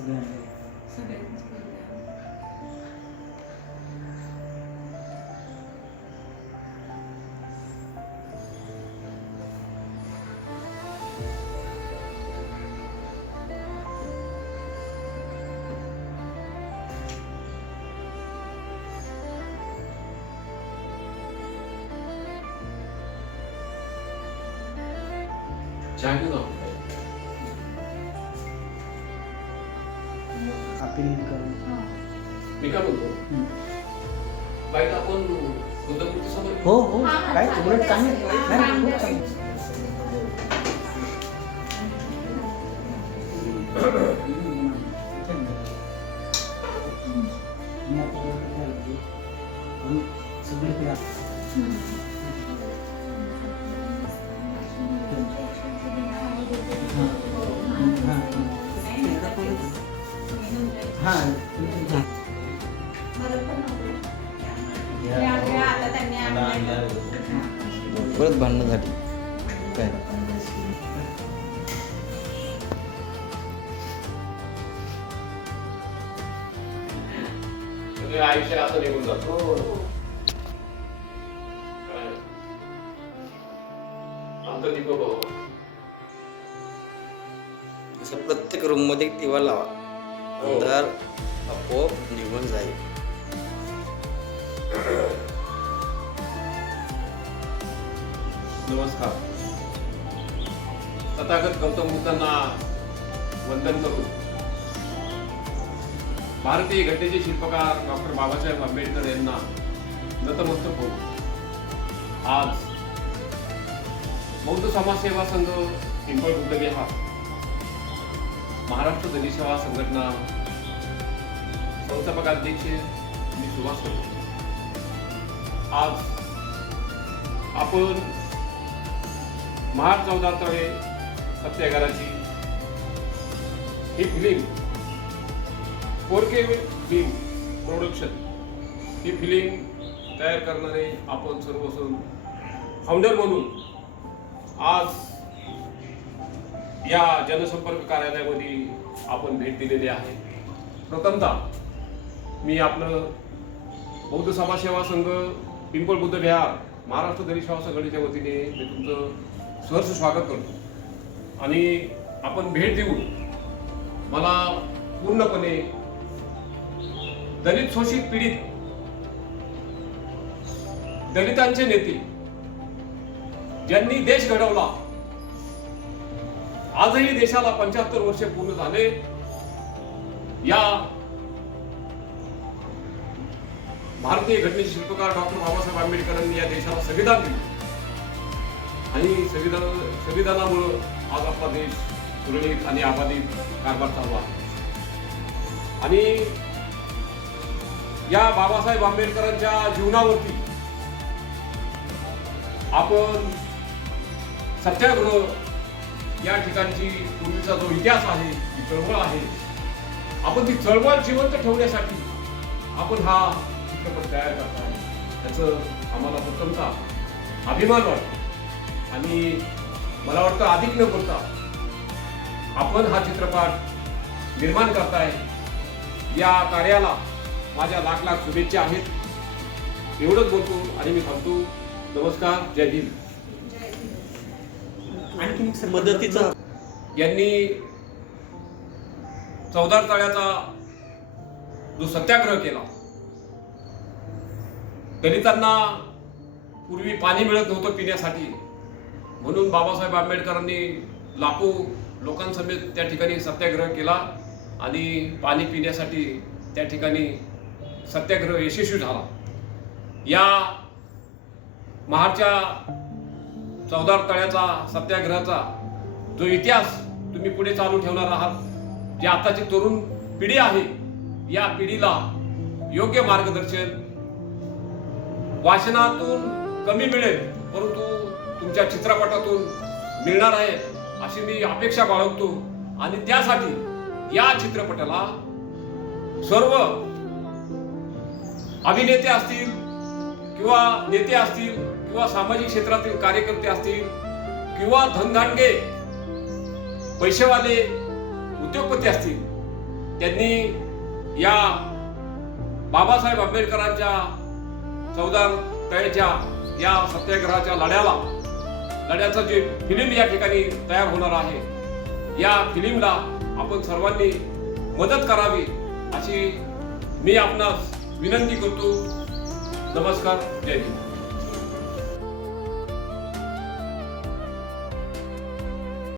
सगळ्यांची चहा घेऊन मी काय म्हणतो बाईक आपण बुद्धमूर्ती समोर हो हो काय उलट चांगलं नाही खूप चांगलं सगळीकडे परत भांडणं झाली काय सगळे आयुष्य असं निघून जातो आमचं दीपक भाऊ असं प्रत्येक रूम मध्ये एक दिवा लावा अंधार आपोआप निघून जाईल. नमस्कार. तथागत गौतम बुद्धांना वंदन करून भारतीय घटनेचे शिल्पकार डॉक्टर बाबासाहेब आंबेडकर यांना नतमस्तक होऊन आज बौद्ध समाजसेवा संघ पिंपळ बुद्ध विहार महाराष्ट्र दलित सेवा संघटना संस्थापकाध्यक्ष मी सुभाष करतो. आज आपण महाड 14 तळे सत्याग्रहाची ही फिल्म 4K फिल्म प्रोडक्शन ही फिल्म तयार करणारे आपण सर्वजण फाउंडर म्हणून आज या जनसंपर्क कार्यालयामध्ये आपण भेट दिलेली आहे. प्रथमतः मी आपलं बौद्ध समाजसेवा संघ पिंपळ बुद्ध विहार महाराष्ट्र दलित सेवा संघटनेच्या वतीने मी तुमचं सहर्ष स्वागत करतो आणि आपण भेट देऊन मला पूर्णपणे दलित शोषित पीडित दलितांचे नेते ज्यांनी देश घडवला, आजही देशाला 75 वर्षे पूर्ण झाले, या भारतीय घटनेचे शिल्पकार डॉक्टर बाबासाहेब आंबेडकरांनी या देशाला संविधान दिले आणि संविधानामुळे आज आपला देश सुरळीत आणि आबाधित कारभार चालू आहे. आणि या बाबासाहेब आंबेडकरांच्या जीवनावरती आपण सत्याग्रह या ठिकाणची पूर्वीचा जो इतिहास आहे, ती चळवळ आहे, आपण ती चळवळ जिवंत ठेवण्यासाठी आपण हा चित्रपट तयार करत आहे. त्याचं आम्हाला प्रथमतः अभिमान वाटतो आणि मला वाटतं अधिक न बोलता आपण हा चित्रपट निर्माण करताय, या कार्याला माझ्या लाख लाख शुभेच्छा आहेत. एवढंच बोलतो आणि मी थांबतो. नमस्कार. जय हिंद. आणखी मदतीचा यांनी 14 तळ्याचा जो सत्याग्रह केला, दलितांना पूर्वी पाणी मिळत नव्हतं पिण्यासाठी, म्हणून बाबासाहेब आंबेडकरांनी लाखो लोकांसमेत त्या ठिकाणी सत्याग्रह केला आणि पाणी पिण्यासाठी त्या ठिकाणी सत्याग्रह यशस्वी झाला. या महाडच्या 14 तळ्याचा सत्याग्रहाचा जो इतिहास तुम्ही पुढे चालू ठेवणार आहात, जी आताची तरुण पिढी आहे, या पिढीला योग्य मार्गदर्शन वाचनातून कमी मिळेल, परंतु तुमच्या चित्रपटातून मिळणार आहे अशी मी अपेक्षा बाळगतो. आणि त्यासाठी या चित्रपटाला सर्व अभिनेते असतील किंवा नेते असतील किंवा सामाजिक क्षेत्रातील कार्यकर्ते असतील किंवा धनधानगे पैसेवाले उद्योगपती असतील, त्यांनी या बाबासाहेब आंबेडकरांच्या चौदार तळ्याच्या या सत्याग्रहाच्या लढ्याचं जे फिल्म या ठिकाणी तयार होणार आहे, या फिल्मला आपण सर्वांनी मदत करावी अशी मी आपणास विनंती करतो. नमस्कार. जय हिंद.